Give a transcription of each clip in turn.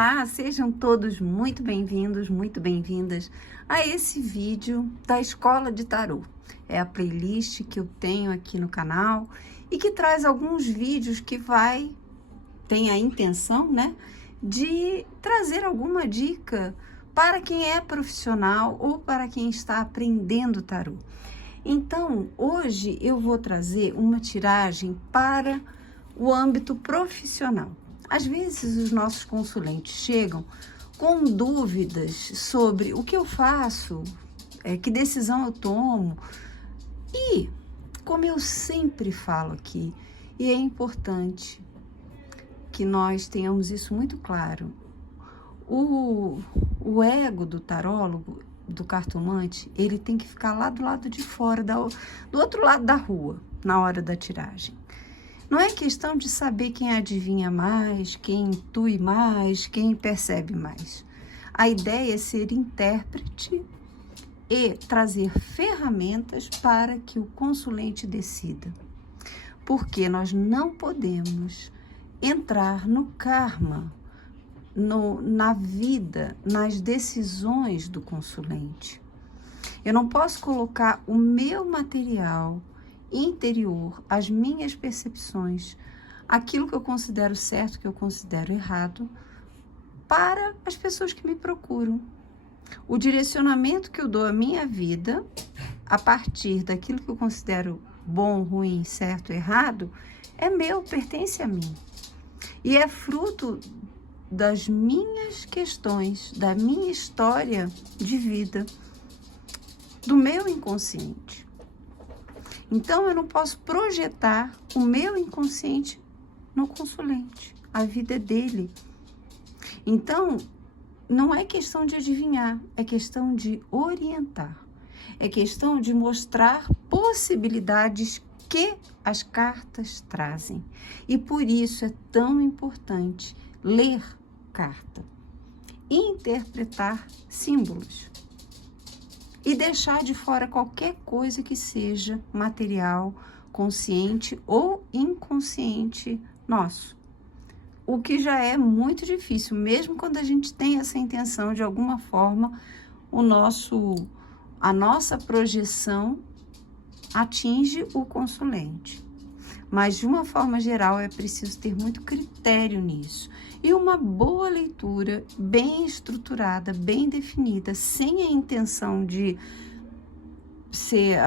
Olá, sejam todos muito bem-vindos, muito bem-vindas a esse vídeo da Escola de Tarô. É a playlist que eu tenho aqui no canal e que traz alguns vídeos que tem a intenção, né, de trazer alguma dica para quem é profissional ou para quem está aprendendo tarô. Então, hoje eu vou trazer uma tiragem para o âmbito profissional. Às vezes os nossos consulentes chegam com dúvidas sobre o que eu faço, que decisão eu tomo. E, como eu sempre falo aqui, e é importante que nós tenhamos isso muito claro, o ego do tarólogo, do cartomante, ele tem que ficar lá do lado de fora, do outro lado da rua, na hora da tiragem. Não é questão de saber quem adivinha mais, quem intui mais, quem percebe mais. A ideia é ser intérprete e trazer ferramentas para que o consulente decida. Porque nós não podemos entrar no karma, na vida, nas decisões do consulente. Eu não posso colocar o meu material interior, as minhas percepções, aquilo que eu considero certo, que eu considero errado, para as pessoas que me procuram. O direcionamento que eu dou à minha vida, a partir daquilo que eu considero bom, ruim, certo, errado, é meu, pertence a mim. E é fruto das minhas questões, da minha história de vida, do meu inconsciente. Então, eu não posso projetar o meu inconsciente no consulente. A vida é dele. Então, não é questão de adivinhar, é questão de orientar. É questão de mostrar possibilidades que as cartas trazem. E por isso é tão importante ler carta, interpretar símbolos. E deixar de fora qualquer coisa que seja material, consciente ou inconsciente nosso. O que já é muito difícil, mesmo quando a gente tem essa intenção, de alguma forma, a nossa projeção atinge o consulente. Mas, de uma forma geral, é preciso ter muito critério nisso. E uma boa leitura, bem estruturada, bem definida, sem a intenção de ser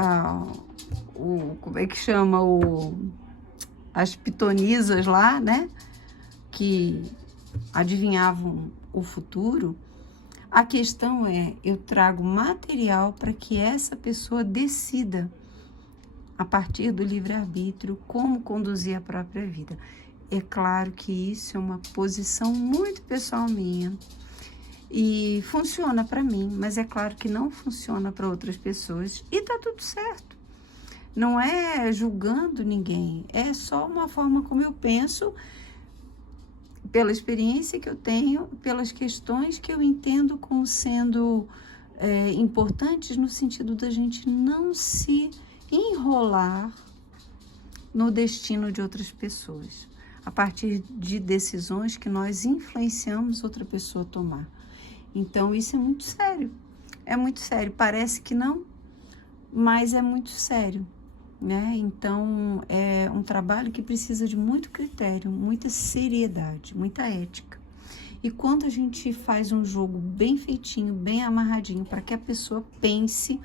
como é que chama? As pitonisas lá, né? Que adivinhavam o futuro. A questão é, eu trago material para que essa pessoa decida, a partir do livre-arbítrio, como conduzir a própria vida. É claro que isso é uma posição muito pessoal minha e funciona para mim, mas é claro que não funciona para outras pessoas e tá tudo certo. Não é julgando ninguém, é só uma forma como eu penso, pela experiência que eu tenho, pelas questões que eu entendo como sendo importantes, no sentido da gente não se enrolar no destino de outras pessoas, a partir de decisões que nós influenciamos outra pessoa a tomar. Então, isso é muito sério. É muito sério. Parece que não, mas é muito sério, né? Então, é um trabalho que precisa de muito critério, muita seriedade, muita ética. E quando a gente faz um jogo bem feitinho, bem amarradinho, para que a pessoa pense,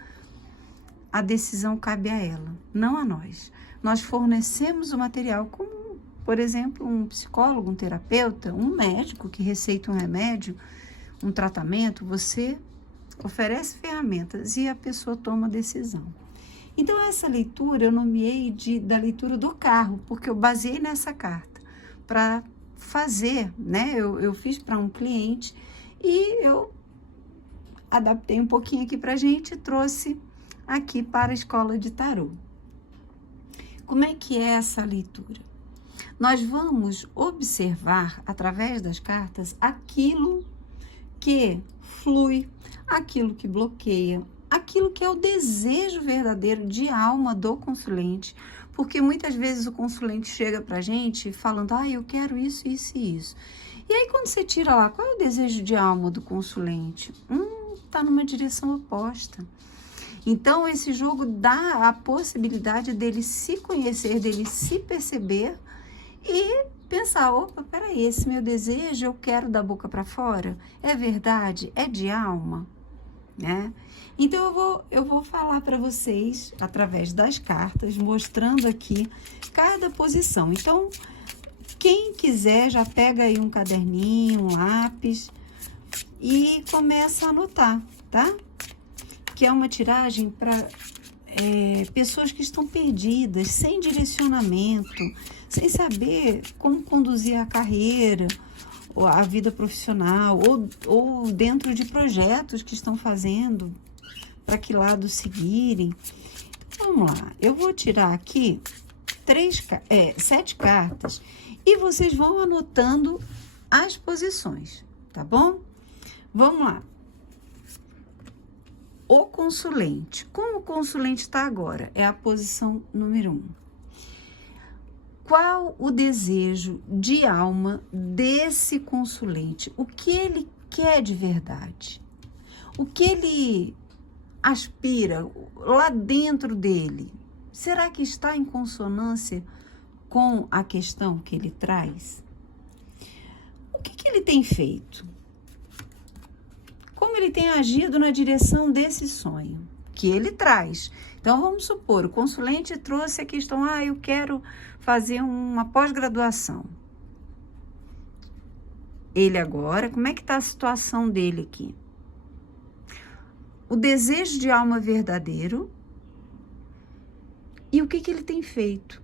a decisão cabe a ela, não a nós. Nós fornecemos o material como, por exemplo, um psicólogo, um terapeuta, um médico que receita um remédio, um tratamento. Você oferece ferramentas e a pessoa toma a decisão. Então, essa leitura eu nomeei da leitura do carro, porque eu baseei nessa carta para fazer, né? Eu fiz para um cliente e eu adaptei um pouquinho aqui para a gente e trouxe aqui para a Escola de Tarô. Como é que é essa leitura? Nós vamos observar, através das cartas, aquilo que flui, aquilo que bloqueia, aquilo que é o desejo verdadeiro de alma do consulente, porque muitas vezes o consulente chega para a gente falando, eu quero isso, isso e isso. E aí, quando você tira lá, qual é o desejo de alma do consulente? Tá numa direção oposta. Então, esse jogo dá a possibilidade dele se conhecer, dele se perceber e pensar, opa, peraí, esse meu desejo eu quero da boca para fora? É verdade? É de alma? Né? Então, eu vou falar para vocês, através das cartas, mostrando aqui cada posição. Então, quem quiser, já pega aí um caderninho, um lápis e começa a anotar, tá? Que é uma tiragem para pessoas que estão perdidas, sem direcionamento, sem saber como conduzir a carreira, ou a vida profissional, ou dentro de projetos que estão fazendo, para que lado seguirem. Vamos lá, eu vou tirar aqui 7 cartas e vocês vão anotando as posições, tá bom? Vamos lá. O consulente. Como o consulente está agora? É a posição número 1. Qual o desejo de alma desse consulente? O que ele quer de verdade? O que ele aspira lá dentro dele? Será que está em consonância com a questão que ele traz? O que ele tem feito? Como ele tem agido na direção desse sonho que ele traz? Então, vamos supor, o consulente trouxe a questão, eu quero fazer uma pós-graduação. Ele agora, como é que está a situação dele aqui? O desejo de alma verdadeiro e o que ele tem feito?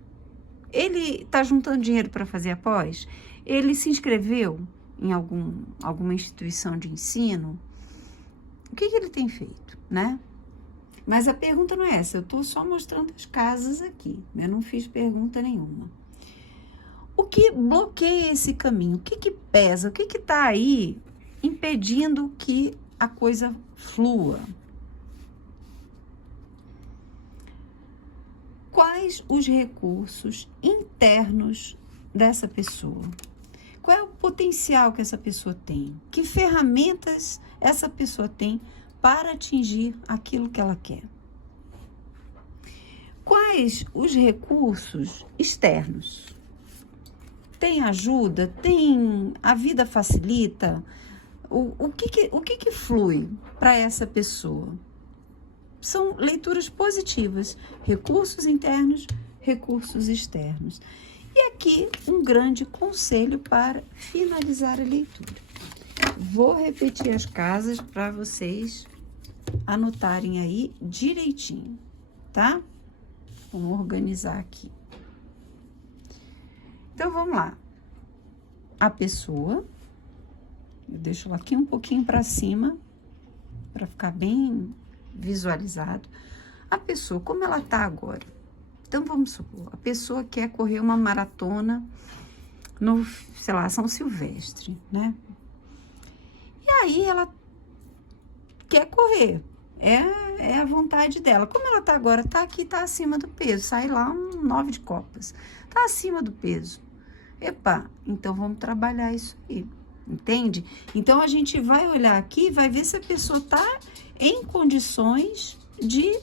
Ele está juntando dinheiro para fazer a pós? Ele se inscreveu em alguma instituição de ensino? O que ele tem feito, né? Mas a pergunta não é essa, eu estou só mostrando as casas aqui, eu não fiz pergunta nenhuma. O que bloqueia esse caminho? O que pesa? O que está aí impedindo que a coisa flua? Quais os recursos internos dessa pessoa? Qual é o potencial que essa pessoa tem? Que ferramentas essa pessoa tem para atingir aquilo que ela quer? Quais os recursos externos? Tem ajuda? Tem a vida facilita? O que flui para essa pessoa? São leituras positivas, recursos internos, recursos externos. E aqui um grande conselho para finalizar a leitura. Vou repetir as casas para vocês anotarem aí direitinho, tá? Vamos organizar aqui. Então, vamos lá. A pessoa, eu deixo ela aqui um pouquinho para cima, para ficar bem visualizado. A pessoa, como ela tá agora? Então, vamos supor, a pessoa quer correr uma maratona no, sei lá, São Silvestre, né? E aí, ela quer correr, é a vontade dela. Como ela tá agora? Tá aqui, tá acima do peso, sai lá um 9 de copas. Tá acima do peso. Epa, então vamos trabalhar isso aí, entende? Então, a gente vai olhar aqui, vai ver se a pessoa tá em condições de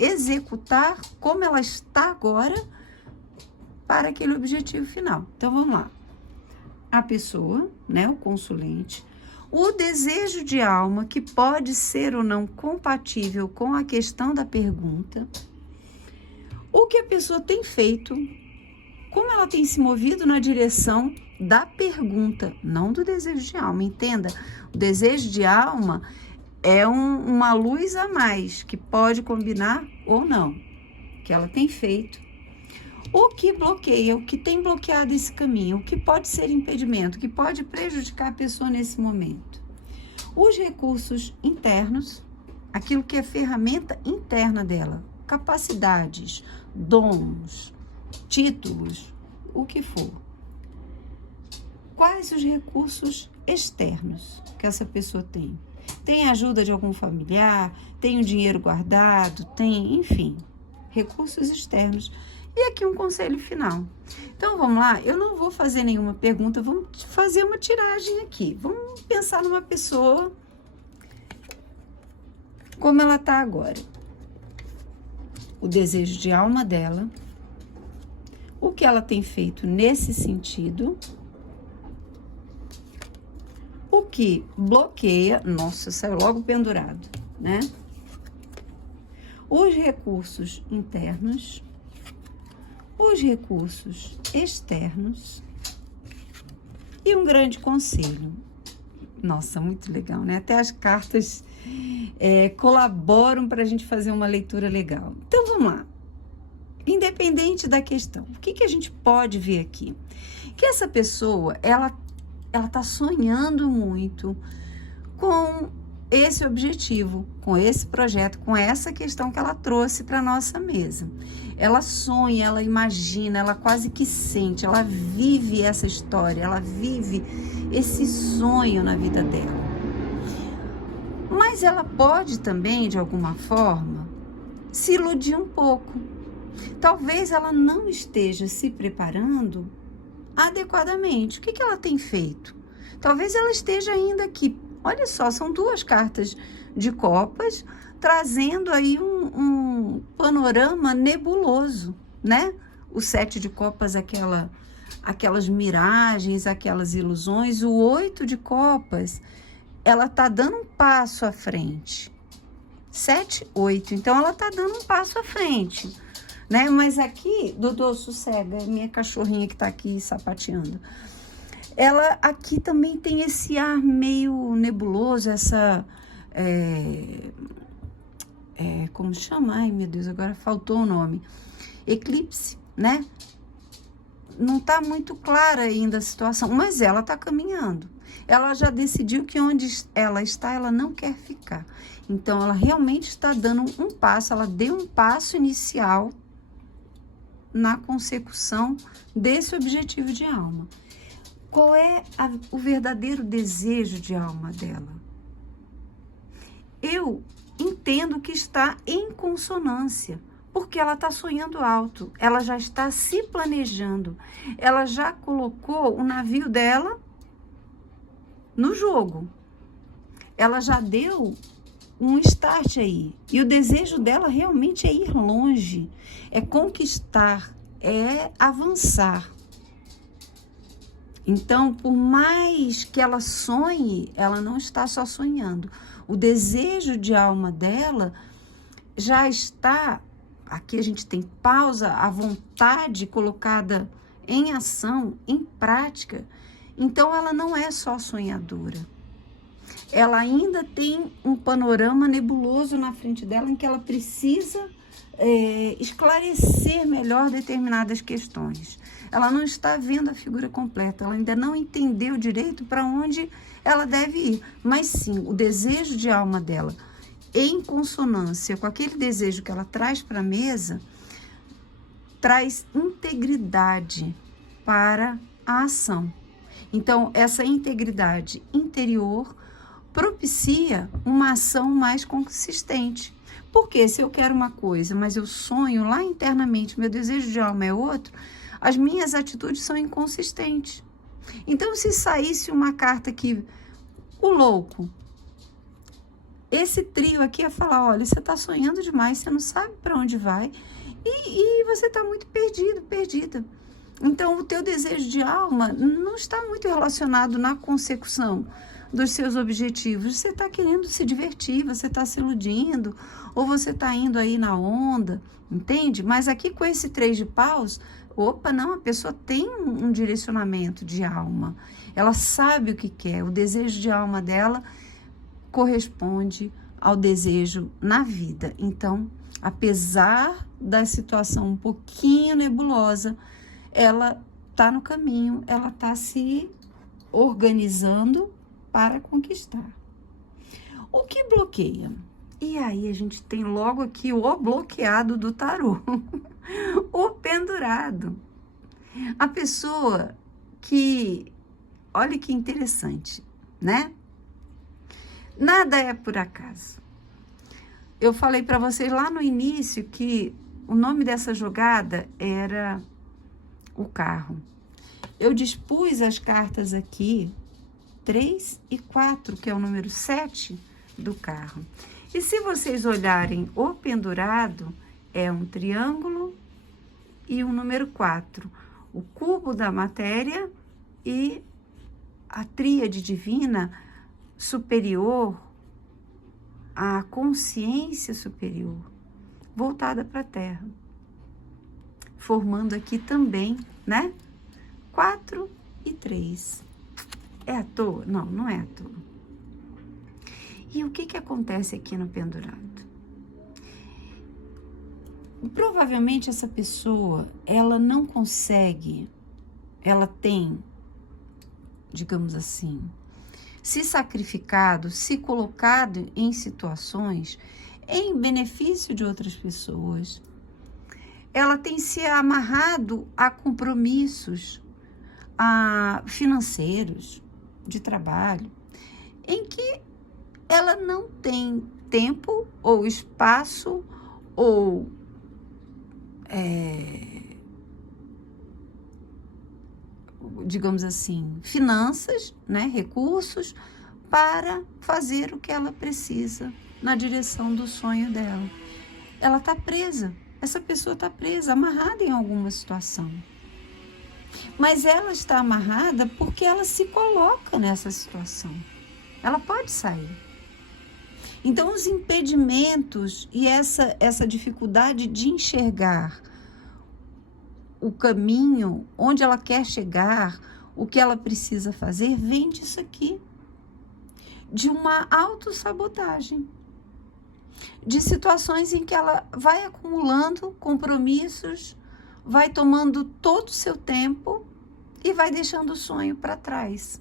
executar como ela está agora para aquele objetivo final. Então, vamos lá. A pessoa, né, o consulente, o desejo de alma, que pode ser ou não compatível com a questão da pergunta, o que a pessoa tem feito, como ela tem se movido na direção da pergunta, não do desejo de alma. Entenda, o desejo de alma é uma luz a mais, que pode combinar ou não, que ela tem feito. O que bloqueia, o que tem bloqueado esse caminho, o que pode ser impedimento, o que pode prejudicar a pessoa nesse momento. Os recursos internos, aquilo que é ferramenta interna dela, capacidades, dons, títulos, o que for. Quais os recursos externos que essa pessoa tem? Tem ajuda de algum familiar, tem o dinheiro guardado, tem, enfim, recursos externos. E aqui um conselho final. Então, vamos lá, eu não vou fazer nenhuma pergunta, vamos fazer uma tiragem aqui. Vamos pensar numa pessoa, como ela tá agora. O desejo de alma dela, o que ela tem feito nesse sentido, o que bloqueia, nossa, saiu logo pendurado, né? Os recursos internos, os recursos externos e um grande conselho. Nossa, muito legal, né? Até as cartas colaboram para a gente fazer uma leitura legal. Então, vamos lá. Independente da questão, o que a gente pode ver aqui? Que essa pessoa, ela tá sonhando muito com esse objetivo, com esse projeto, com essa questão que ela trouxe para nossa mesa. Ela sonha, ela imagina, ela quase que sente, ela vive essa história, ela vive esse sonho na vida dela. Mas ela pode também, de alguma forma, se iludir um pouco. Talvez ela não esteja se preparando adequadamente. O que ela tem feito? Talvez ela esteja ainda aqui. Olha só, são 2 cartas de copas trazendo aí um panorama nebuloso, né? O 7 de copas, aquelas miragens, aquelas ilusões. O 8 de copas, ela tá dando um passo à frente. 7, 8. Então, ela tá dando um passo à frente, né? Mas aqui, Dodô, sossega, minha cachorrinha que tá aqui sapateando. Ela aqui também tem esse ar meio nebuloso, essa... como chama? Ai, meu Deus, agora faltou o nome. Eclipse, né? Não tá muito clara ainda a situação, mas ela tá caminhando. Ela já decidiu que onde ela está, ela não quer ficar. Então, ela realmente está dando um passo, ela deu um passo inicial na consecução desse objetivo de alma. Qual é o verdadeiro desejo de alma dela? Eu entendo que está em consonância, porque ela está sonhando alto, ela já está se planejando, ela já colocou o navio dela no jogo, ela já deu um start aí, e o desejo dela realmente é ir longe, é conquistar, é avançar. Então, por mais que ela sonhe, ela não está só sonhando. O desejo de alma dela já está, aqui a gente tem pausa, a vontade colocada em ação, em prática. Então, ela não é só sonhadora. Ela ainda tem um panorama nebuloso na frente dela em que ela precisa esclarecer melhor determinadas questões. Ela não está vendo a figura completa, ela ainda não entendeu direito para onde ela deve ir. Mas sim, o desejo de alma dela, em consonância com aquele desejo que ela traz para a mesa, traz integridade para a ação. Então, essa integridade interior propicia uma ação mais consistente. Porque se eu quero uma coisa, mas eu sonho lá internamente, meu desejo de alma é outro, as minhas atitudes são inconsistentes. Então, se saísse uma carta que o louco, esse trio aqui ia falar, olha, você está sonhando demais, você não sabe para onde vai e você está muito perdido, perdida. Então, o teu desejo de alma não está muito relacionado na consecução dos seus objetivos. Você está querendo se divertir, você está se iludindo, ou você está indo aí na onda, entende? Mas aqui com esse 3 de paus, opa, não, a pessoa tem um direcionamento de alma. Ela sabe o que quer, o desejo de alma dela corresponde ao desejo na vida. Então, apesar da situação um pouquinho nebulosa, ela está no caminho, ela está se organizando para conquistar. O que bloqueia? E aí a gente tem logo aqui o bloqueado do tarô, o pendurado. A pessoa que, olha que interessante, né? Nada é por acaso. Eu falei para vocês lá no início que O nome dessa jogada era o carro. Eu dispus as cartas aqui, 3 e 4, que é o número 7 do carro. E se vocês olharem o pendurado, é um triângulo e um número 4. O cubo da matéria e a tríade divina superior, a consciência superior, voltada para a Terra. Formando aqui também, né? 4 e 3. É à toa? Não, não é à toa. E o que acontece aqui no pendurado? Provavelmente essa pessoa, ela não consegue, ela tem, digamos assim, se sacrificado, se colocado em situações em benefício de outras pessoas. Ela tem se amarrado a compromissos financeiros, de trabalho, em que ela não tem tempo ou espaço ou digamos assim, finanças, né, recursos para fazer o que ela precisa na direção do sonho dela. Ela está presa, essa pessoa está presa, amarrada em alguma situação. Mas ela está amarrada porque ela se coloca nessa situação. Ela pode sair. Então, os impedimentos e essa dificuldade de enxergar o caminho, onde ela quer chegar, o que ela precisa fazer, vem disso aqui. De uma autossabotagem. De situações em que ela vai acumulando compromissos, vai tomando todo o seu tempo e vai deixando o sonho para trás.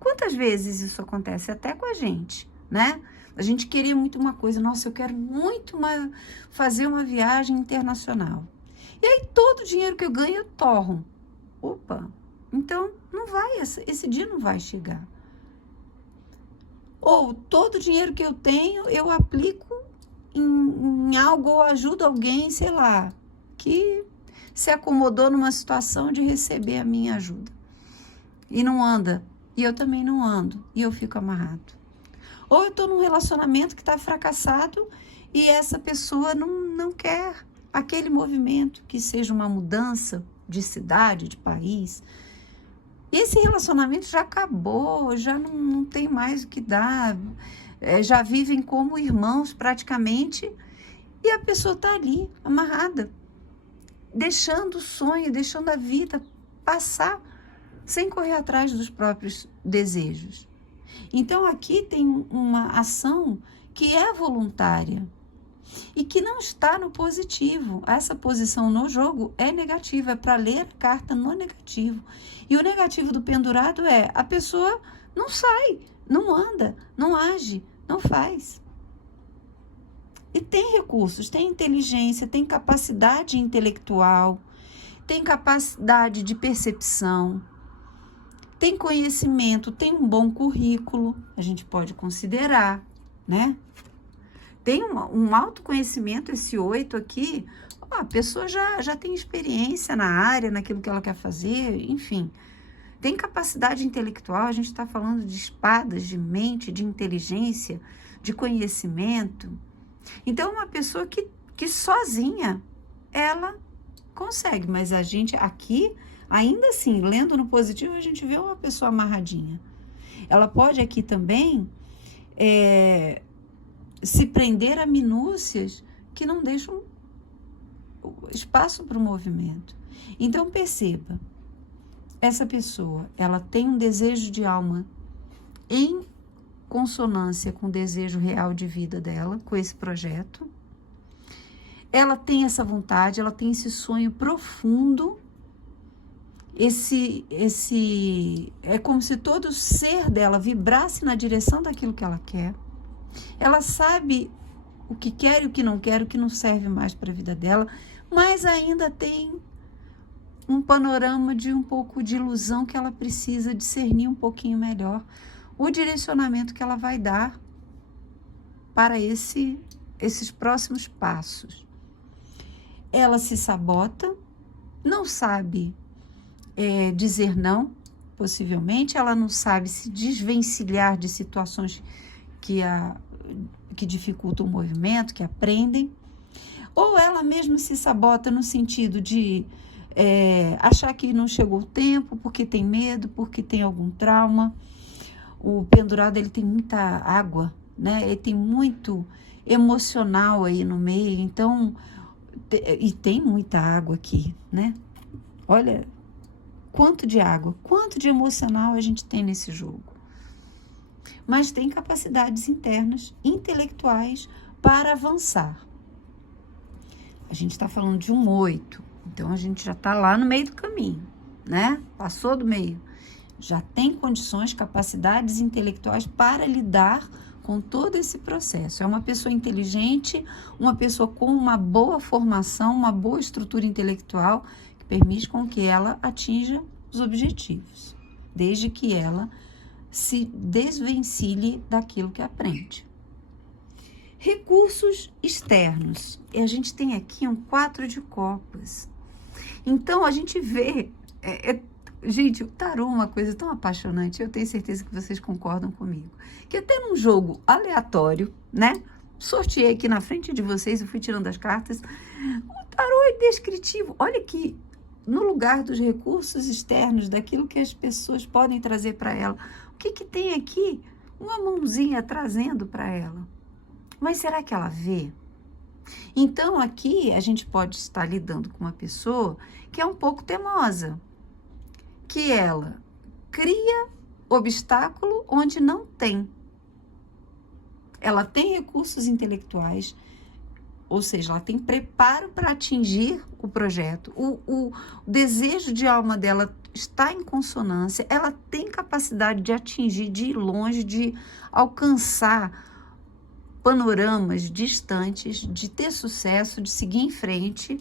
Quantas vezes isso acontece até com a gente, né? A gente queria muito uma coisa, nossa, eu quero muito fazer uma viagem internacional. E aí todo o dinheiro que eu ganho eu torro. Opa, então não vai, esse dia não vai chegar. Ou todo o dinheiro que eu tenho eu aplico em algo ou ajudo alguém, sei lá, que se acomodou numa situação de receber a minha ajuda. E não anda, e eu também não ando, e eu fico amarrado. Ou eu estou num relacionamento que está fracassado e essa pessoa não quer aquele movimento, que seja uma mudança de cidade, de país. E esse relacionamento já acabou, já não tem mais o que dar, já vivem como irmãos praticamente, e a pessoa está ali, amarrada, deixando o sonho, deixando a vida passar, sem correr atrás dos próprios desejos. Então, aqui tem uma ação que é voluntária e que não está no positivo. Essa posição no jogo é negativa, é para ler a carta no negativo. E o negativo do pendurado é a pessoa não sai, não anda, não age, não faz. E tem recursos, tem inteligência, tem capacidade intelectual, tem capacidade de percepção, tem conhecimento, tem um bom currículo, a gente pode considerar, né? Tem um autoconhecimento, esse 8 aqui, a pessoa já tem experiência na área, naquilo que ela quer fazer, enfim. Tem capacidade intelectual, a gente está falando de espadas, de mente, de inteligência, de conhecimento. Então, uma pessoa que sozinha, ela consegue, mas a gente aqui, ainda assim, lendo no positivo, a gente vê uma pessoa amarradinha. Ela pode aqui também se prender a minúcias que não deixam espaço para o movimento. Então, perceba, essa pessoa, ela tem um desejo de alma em consonância com o desejo real de vida dela, com esse projeto. Ela tem essa vontade, ela tem esse sonho profundo, é como se todo o ser dela vibrasse na direção daquilo que ela quer. Ela sabe o que quer e o que não quer, o que não serve mais para a vida dela, mas ainda tem um panorama de um pouco de ilusão que ela precisa discernir um pouquinho melhor o direcionamento que ela vai dar para esses próximos passos. ela se sabota, não sabe dizer não, possivelmente, ela não sabe se desvencilhar de situações que dificultam o movimento, que aprendem, ou ela mesma se sabota no sentido de achar que não chegou o tempo, porque tem medo, porque tem algum trauma. O pendurado, ele tem muita água, né? Ele tem muito emocional aí no meio, então, e tem muita água aqui, né? Olha quanto de água, quanto de emocional a gente tem nesse jogo. Mas tem capacidades internas, intelectuais, para avançar. A gente está falando de um 8, então a gente já está lá no meio do caminho, né? Passou do meio. Já tem condições, capacidades intelectuais para lidar com todo esse processo. É uma pessoa inteligente, uma pessoa com uma boa formação, uma boa estrutura intelectual, que permite com que ela atinja os objetivos, desde que ela se desvencilhe daquilo que aprende. Recursos externos. E a gente tem aqui um 4 de copas. Então, a gente vê... Gente, o tarô é uma coisa tão apaixonante, eu tenho certeza que vocês concordam comigo, que até num jogo aleatório, né? Sorteei aqui na frente de vocês, eu fui tirando as cartas, o tarô é descritivo. Olha aqui, no lugar dos recursos externos, daquilo que as pessoas podem trazer para ela, o que que tem aqui? Uma mãozinha trazendo para ela. Mas será que ela vê? Então, aqui a gente pode estar lidando com uma pessoa que é um pouco teimosa, que ela cria obstáculo onde não tem. Ela tem recursos intelectuais, ou seja, ela tem preparo para atingir o projeto. O desejo de alma dela está em consonância, ela tem capacidade de atingir, de ir longe, de alcançar panoramas distantes, de ter sucesso, de seguir em frente.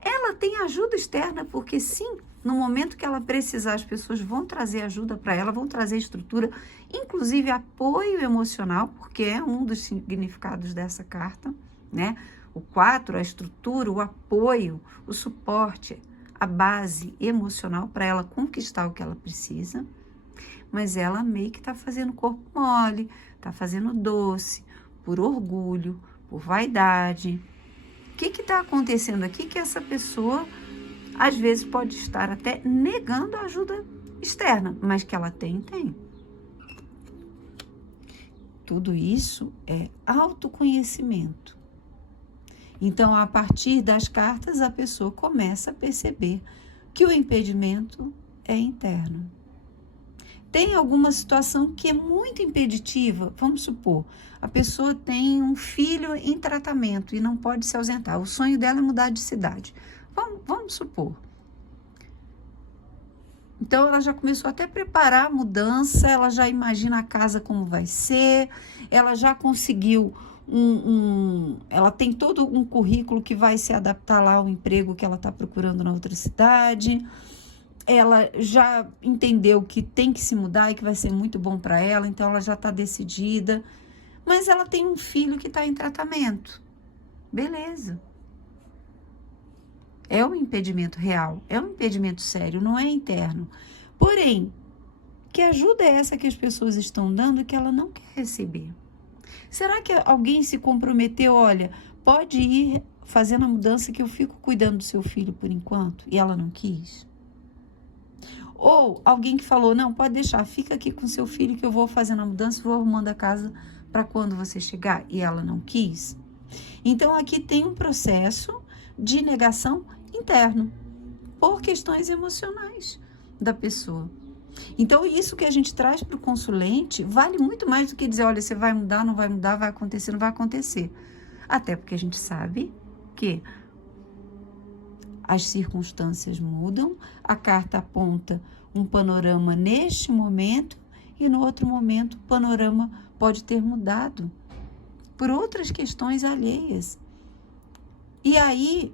Ela tem ajuda externa, porque sim, no momento que ela precisar, as pessoas vão trazer ajuda para ela, vão trazer estrutura, inclusive apoio emocional, porque é um dos significados dessa carta, né? O 4, a estrutura, o apoio, o suporte, a base emocional para ela conquistar o que ela precisa, mas ela meio que está fazendo corpo mole, está fazendo doce, por orgulho, por vaidade. O que está acontecendo aqui? Que essa pessoa, às vezes, pode estar até negando a ajuda externa, mas que ela tem. Tudo isso é autoconhecimento. Então, a partir das cartas, a pessoa começa a perceber que o impedimento é interno. Tem alguma situação que é muito impeditiva, vamos supor, a pessoa tem um filho em tratamento e não pode se ausentar. O sonho dela é mudar de cidade. Vamos supor. Então, ela já começou até a preparar a mudança, ela já imagina a casa como vai ser, ela já conseguiu ela tem todo um currículo que vai se adaptar lá ao emprego que ela está procurando na outra cidade. Ela já entendeu que tem que se mudar e que vai ser muito bom para ela, então ela já está decidida. Mas ela tem um filho que está em tratamento. Beleza. É um impedimento real, é um impedimento sério, não é interno. Porém, que ajuda é essa que as pessoas estão dando que ela não quer receber? Será que alguém se comprometeu, olha, pode ir fazendo a mudança que eu fico cuidando do seu filho por enquanto, e ela não quis? Ou alguém que falou, não, pode deixar, fica aqui com seu filho que eu vou fazendo a mudança, vou arrumando a casa para quando você chegar, e ela não quis? Então, aqui tem um processo de negação interno, por questões emocionais da pessoa. Então, isso que a gente traz para o consulente vale muito mais do que dizer, olha, você vai mudar, não vai mudar, vai acontecer, não vai acontecer. Até porque a gente sabe que as circunstâncias mudam, a carta aponta um panorama neste momento e no outro momento o panorama pode ter mudado por outras questões alheias. E aí,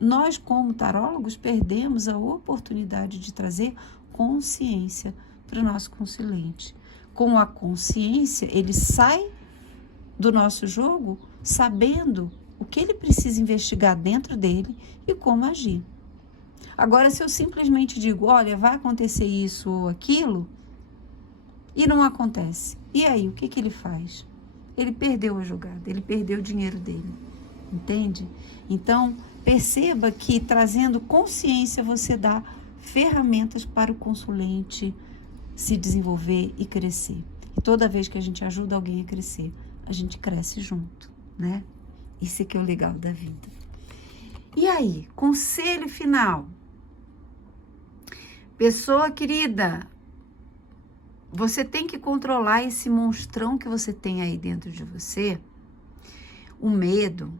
nós como tarólogos perdemos a oportunidade de trazer consciência para o nosso consulente. Com a consciência, ele sai do nosso jogo sabendo o que ele precisa investigar dentro dele e como agir. Agora, se eu simplesmente digo, olha, vai acontecer isso ou aquilo, e não acontece, e aí, o que ele faz? Ele perdeu a jogada, ele perdeu o dinheiro dele, entende? Então, perceba que trazendo consciência você dá ferramentas para o consulente se desenvolver e crescer. E toda vez que a gente ajuda alguém a crescer, a gente cresce junto, né? Isso é que é o legal da vida. E aí, conselho final. Pessoa querida, você tem que controlar esse monstrão que você tem aí dentro de você, o medo.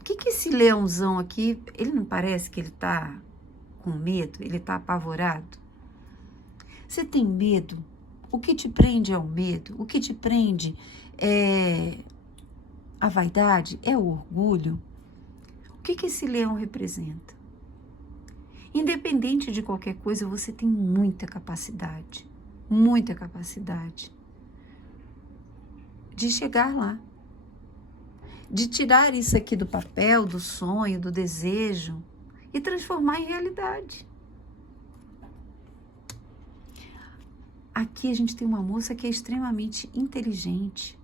O que esse leãozão aqui, ele não parece que ele tá com medo? Ele tá apavorado? Você tem medo? O que te prende é o medo? O que te prende é a vaidade? É o orgulho? O que esse leão representa? Independente de qualquer coisa, você tem muita capacidade de chegar lá, de tirar isso aqui do papel, do sonho, do desejo e transformar em realidade. Aqui a gente tem uma moça que é extremamente inteligente.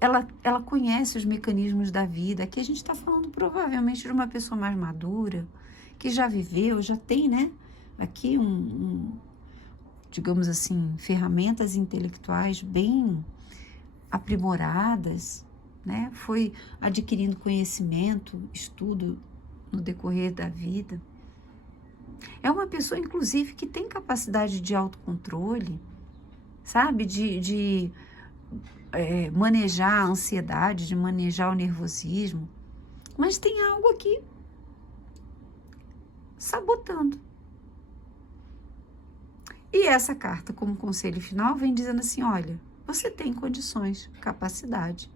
Ela conhece os mecanismos da vida. Aqui a gente está falando provavelmente de uma pessoa mais madura, que já viveu, já tem, né? Aqui digamos assim, ferramentas intelectuais bem aprimoradas, né? Foi adquirindo conhecimento, estudo no decorrer da vida. É uma pessoa, inclusive, que tem capacidade de autocontrole, sabe? De manejar a ansiedade, de manejar o nervosismo. Mas tem algo aqui sabotando. E essa carta, como conselho final, vem dizendo assim, olha, você tem condições, capacidade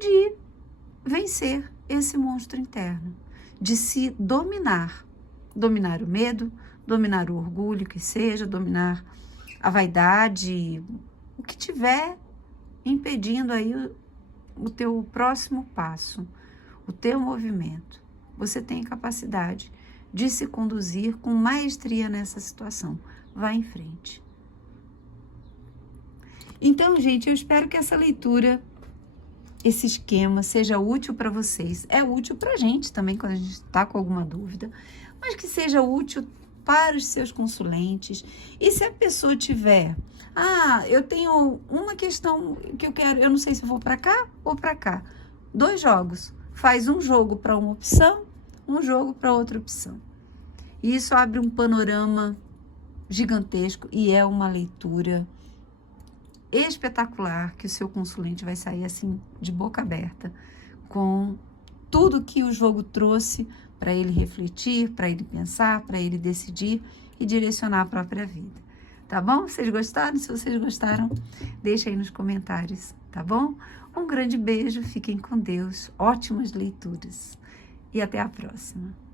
de vencer esse monstro interno, de se dominar o medo, dominar o orgulho que seja, dominar a vaidade, o que tiver impedindo aí o teu próximo passo, o teu movimento. Você tem capacidade de se conduzir com maestria nessa situação. Vá em frente. Então, gente, eu espero que essa leitura, esse esquema seja útil para vocês. É útil para a gente também, quando a gente está com alguma dúvida, mas que seja útil para os seus consulentes. E se a pessoa tiver, eu tenho uma questão que eu quero, eu não sei se eu vou para cá ou para cá. 2 jogos. Faz um jogo para uma opção, um jogo para outra opção. E isso abre um panorama gigantesco e é uma leitura espetacular que o seu consulente vai sair assim de boca aberta com tudo que o jogo trouxe para ele refletir, para ele pensar, para ele decidir e direcionar a própria vida. Tá bom? Vocês gostaram? Se vocês gostaram, deixa aí nos comentários, tá bom? Um grande beijo, fiquem com Deus, ótimas leituras e até a próxima.